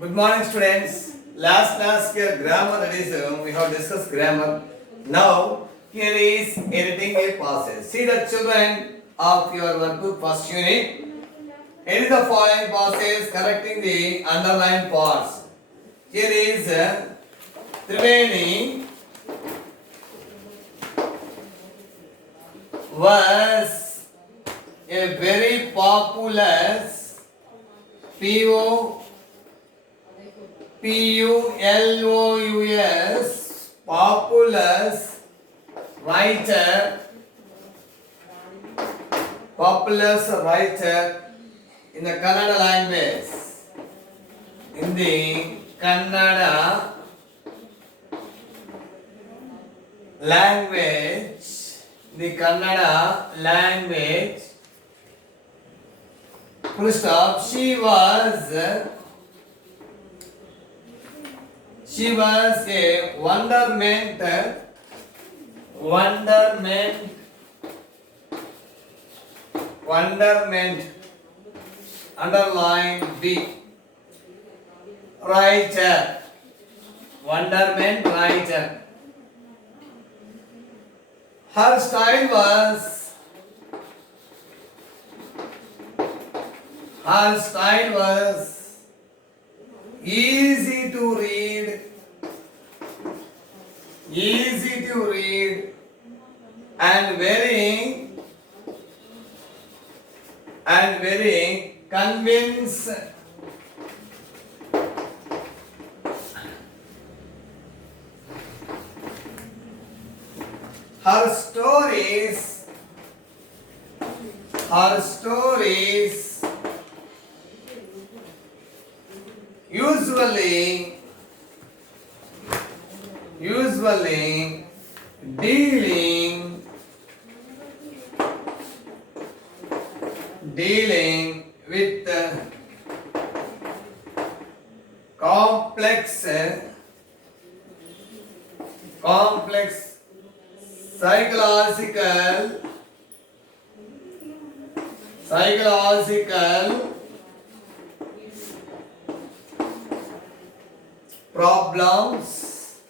Good morning, students. Last class here grammar that is we have discussed grammar. Now here is editing a passage. See the children of your workbook first unit. Edit the following passages correcting the underlined parts. Here is Triveni was a very populous PO PULOUS populous writer in the Kannada language. In the Kannada language, full stop, she was a wonderment underline B writer. Wonderment writer. Her style was easy to read and very convincing. Her stories usually dealing with complex psychological problems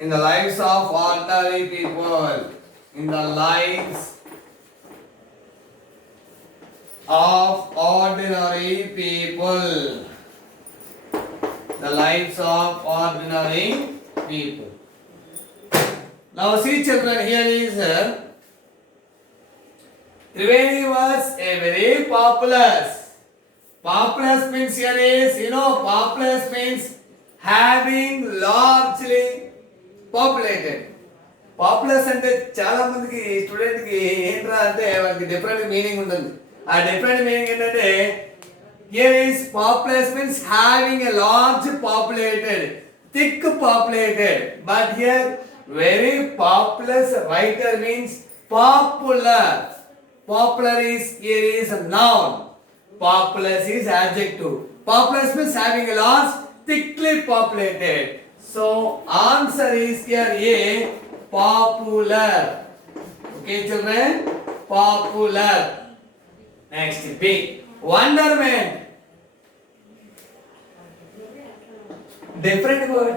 in the lives of ordinary people. In the lives of ordinary people. The lives of ordinary people. Now see children, here is Triveni was a very populous. Populous means here is, populous means having largely populated. Populous అంటే చాలా మందికి స్టూడెంట్కి ఏంట్రా అంటే వాళ్ళకి different meaning ఉంటుంది. ఆ different meaning ఏంటంటే here is populous means having a large populated, thick populated. But here very populous writer means popular. Popular is here is noun. Populous is adjective. Populous means having a large, thickly populated. So answer is here A, popular. Okay children, popular. Next B, wonderment. Different word.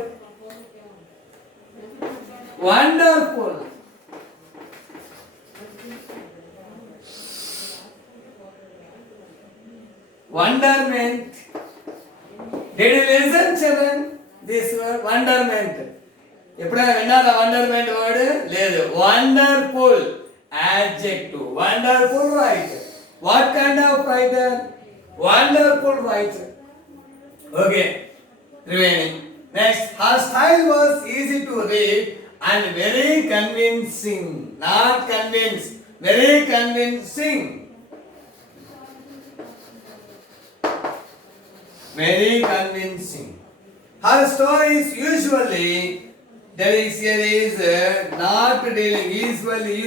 Wonderful. Wonderment. Did you listen children? This word wonderment. ఎప్పుడైనా విన్నారా wonderment word? లేదు. Wonderful adjective. Wonderful writer. What kind of writer? Wonderful writer. Okay. Remaining. Next, her style was easy to read and very convincing. Not convinced. Very convincing. Very convincing. Her stories usually, there is not dealing,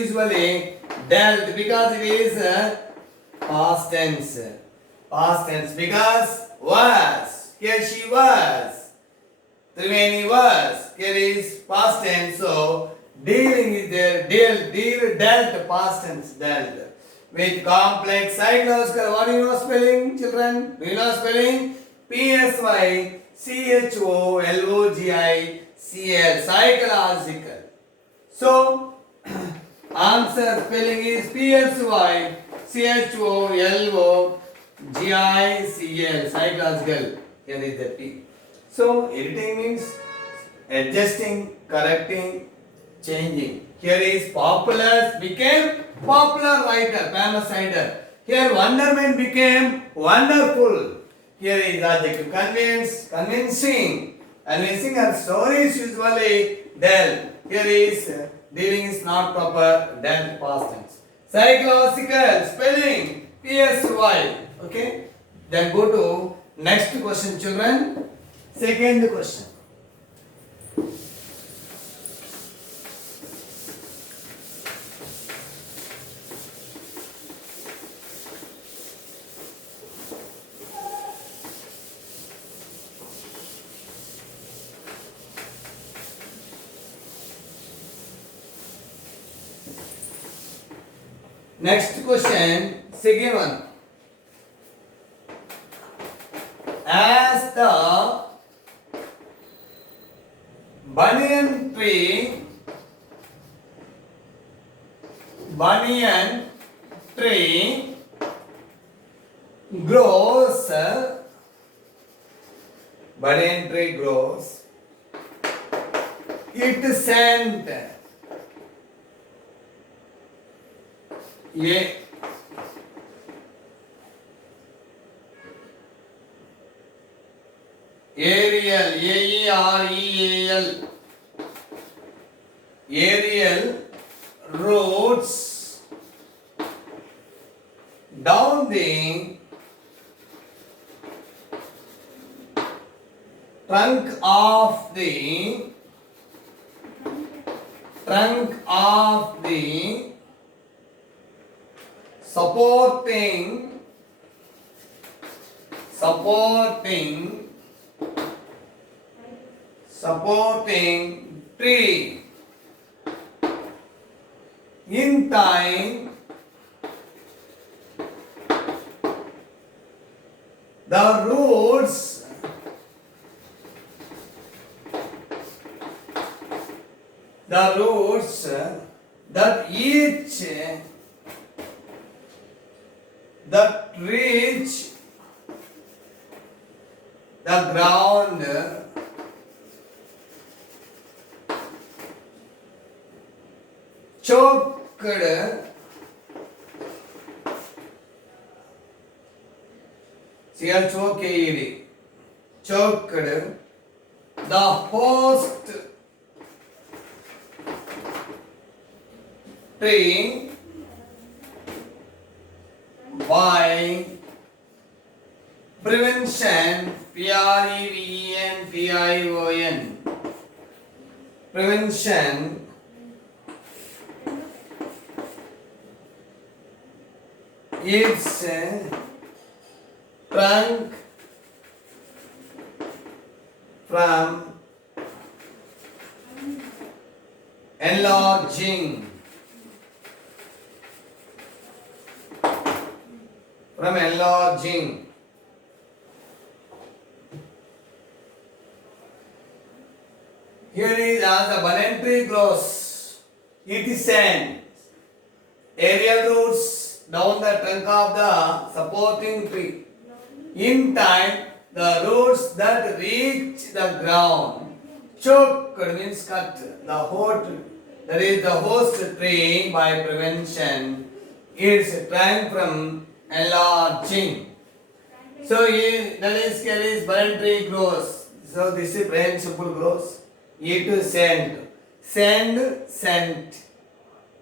usually dealt, because it is past tense. Because was, here she was, Triveni was, here is past tense. So dealing is there, dealt, past tense, dealt. with complex psychological. What do you know spelling, children? Do you know spelling? Psychological. Psychological. So, answer spelling is psychological. Psychological. Here is the P. So, editing means adjusting, correcting, changing. Here is popular became popular writer, famous writer. Here wonderment became wonderful. Here is adjective convince, convincing. Convincing are stories usually dull. Here is dealing is not proper, dull past tense. Psychological spelling PSY. Okay. Then go to next question, children. Second question. Next question, second one. As the banyan tree grows, it sent aerial roads down the trunk of the supporting tree. In time, the roots that reach the ground choked the host tree by prevention, PREVENTION, prevention its trunk from enlarging. Here is as the banyan tree grows, it is sent aerial roots down the trunk of the supporting tree. In time, the roots that reach the ground choked means cut the host, that is the host tree by prevention. Its trunk from enlarging. So that is banyan tree grows. So this is present simple grows. It sent.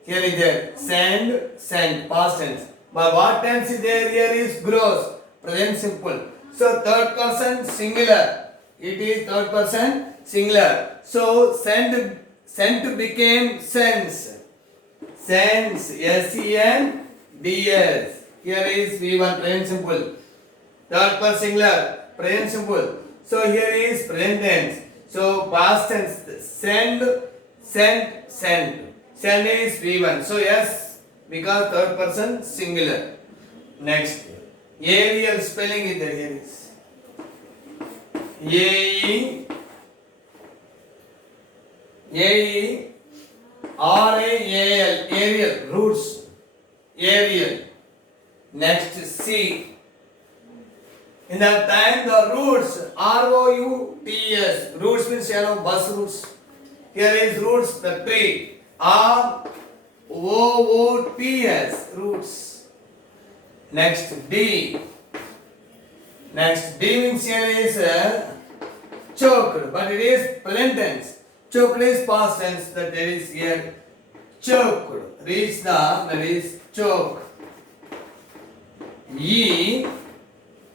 Here is there. Send, past tense. But what tense is there? Here is grows, present simple. So third person singular. It is third person singular. So sent became sends. Sends, SENDS. Here is V1, present simple. Third person singular, present simple. So here is present tense. So past tense, send. Send is V1. So yes, because third person singular. Next, aerial spelling is there. Here is A-E-R-A-A-L, aerial, roots, aerial. Next, C. In that time, the roots, R-O-U-T-S, roots means, bus roots. Here is roots, the tree, R-O-O-T-S, roots. Next, D. Next, D means here is choked, but it is present tense. Choked is past tense, that there is here choked. Reach that is choke. E.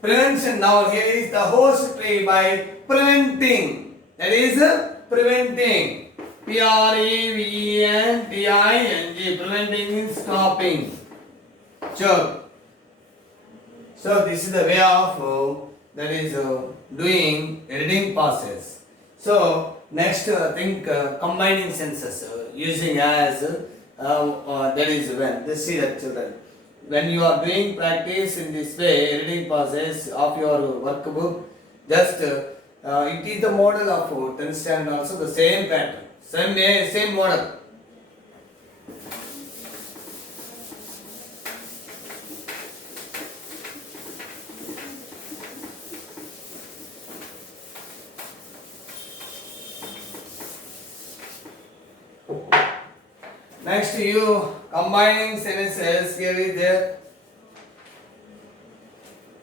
Prevention. Now here is the host tree by preventing. That is preventing. Preventing. Preventing means stopping. Choke. So this is the way of that is doing editing process. So next think combining sentences using as that is when this see that children. When you are doing practice in this way, editing process of your workbook, just it is the model of 10th standard also the same pattern, same model. Next, you combining sentences here is there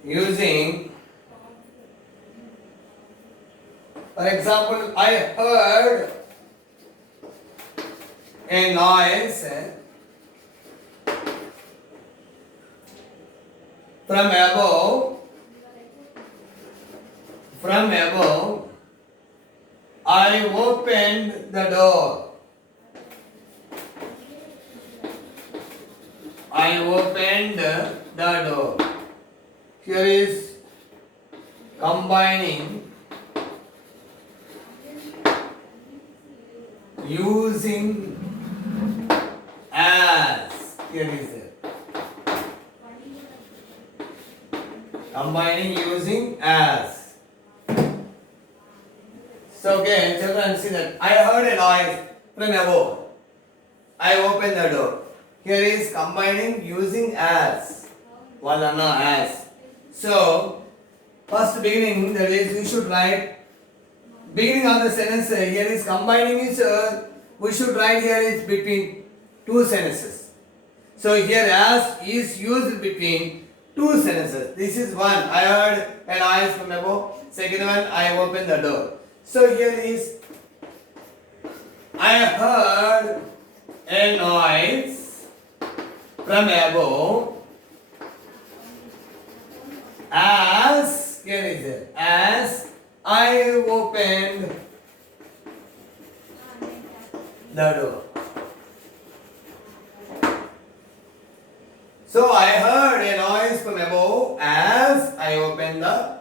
using, for example, I heard a noise from above. From above, I opened the door. I opened the door. Here is combining using as. Here is it. Combining using as. So again, children, see that I heard a noise from above. I opened the door. Here is combining using as. Valana as. So, first beginning, that is, you should write beginning of the sentence. Here is combining is we should write here is between two sentences. So here as is used between two sentences. This is one. I heard a noise from above. Second one, I opened the door. So here is I heard a noise from above as, here is it, as I opened the door. So I heard a noise from above as I opened the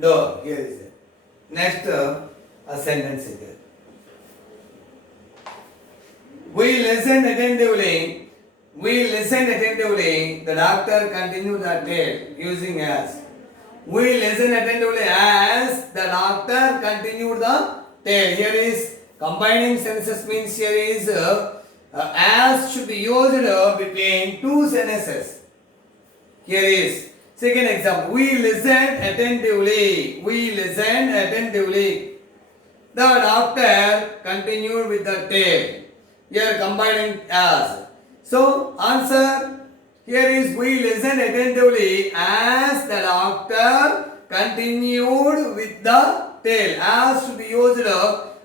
door. Here is it. Next a sentence is there. We listened attentively. The doctor continued the tale using as. We listened attentively as the doctor continued the tale. Here is combining sentences means here is as should be used between two sentences. Here is second example. We listened attentively. The doctor continued with the tale. Here combining as. So answer here is we listened attentively as the doctor continued with the tale. As to be used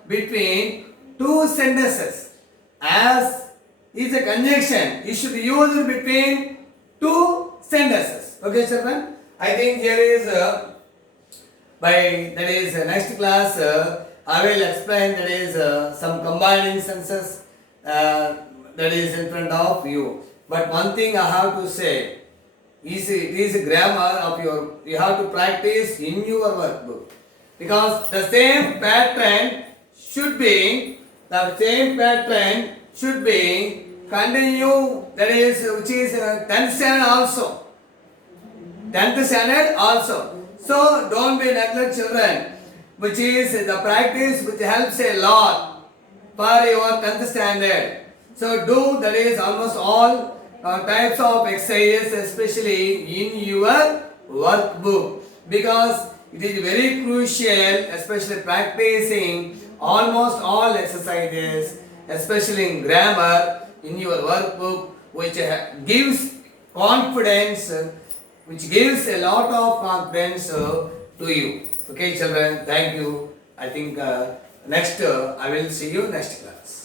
between two sentences. As is a conjunction. It should be used between two sentences. Okay, children? I think here is next class I will explain that is some combining sentences that is in front of you. But one thing I have to say is it is a grammar of you have to practice in your workbook, because the same pattern should be continue, that is, which is 10th standard also. 10th standard also. So don't be neglect children, which is the practice which helps a lot for your 10th standard. So do, that is, almost all types of exercises, especially in your workbook, because it is very crucial, especially practicing almost all exercises, especially in grammar, in your workbook, which gives confidence, which gives a lot of confidence to you. Okay, children, thank you. I think next I will see you next class.